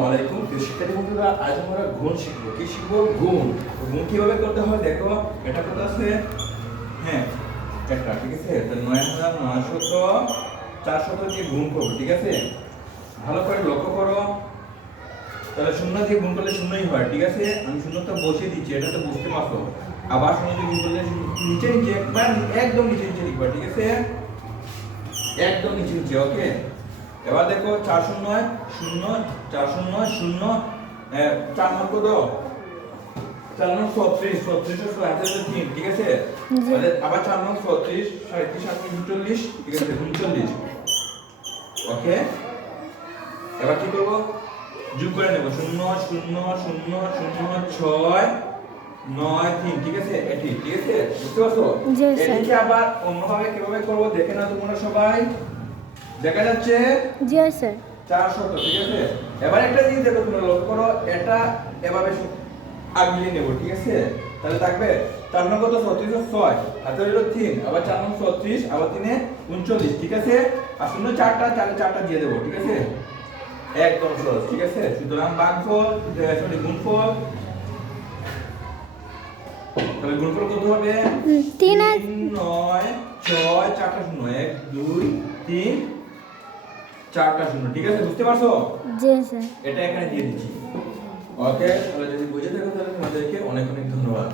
ওয়ালাইকুম শিক্ষার্থী বন্ধুরা, আজ আমরা গুণ শিখবো। কি শিখবো? গুণ। গুণ কিভাবে করতে হয় দেখো। এটা কত আছে? হ্যাঁ, এটা ঠিক আছে। তো ৯৯০০ দিয়ে গুণ করবো, ঠিক আছে? ভালো করে লক্ষ্য করো। তাহলে শূন্য দিয়ে গুণ করলে শূন্যই হয়, ঠিক আছে? আমি শূন্যটা বসিয়ে দিচ্ছি, এটা তো বুঝতে পারছো। আবার শূন্য দিয়ে গুণ করলে নিচে নিচে একবার একদম নিচে নিচে লিখবা, ঠিক আছে? একদম নিচে নিচে, ওকে? এবার দেখো ৪ শূন্য ০ ৪ শূন্য ০ 4 মান কত? 4 মান ৩৬ ৩৬ ঠিক আছে? তাহলে আবার ৪ মান ৩৬ ৩৭ আর ৩৯ ঠিক আছে? ৩৯, ওকে? এবার কি করব? যোগ করে নেব ০ ০ ০ ০ ৬ ৯ ৩, ঠিক আছে? এটি, ঠিক আছে? বুঝতে পারছো? এটিকে আবার অন্যভাবে কিভাবে করব দেখে নাও তোমরা সবাই। দেখা যাচ্ছে? জি স্যার। ৪০০, ঠিক আছে? এবার একটা জিনিস দেখো, তোমরা লক্ষ্য করো, এটা এভাবে আগলিয়ে নেব, ঠিক আছে? তাহলে থাকবে ৪ নং কত? ৩৬ আর ৬ হাতে হলো ৩, আবার ৪ নং ৩৬ আবার ৩ এ ৩৯, ঠিক আছে? আর শূন্য ৪টা ৪টা দিয়ে দেবো, ঠিক আছে? একদম সহজ, ঠিক আছে? সুতরাং ভাগফল সরি গুণফল, তাহলে গুণফল কত হবে? ৩ ৯ ৬ ৪টা শূন্য ১ ২ ৩ 4টা শূন্য, ঠিক আছে? বুঝতে পারছো? জি স্যার। এটা এখানে দিয়ে দিচ্ছি, ওকে? তাহলে যদি বুঝে থাকো তাহলে তোমাদেরকে অনেক অনেক ধন্যবাদ।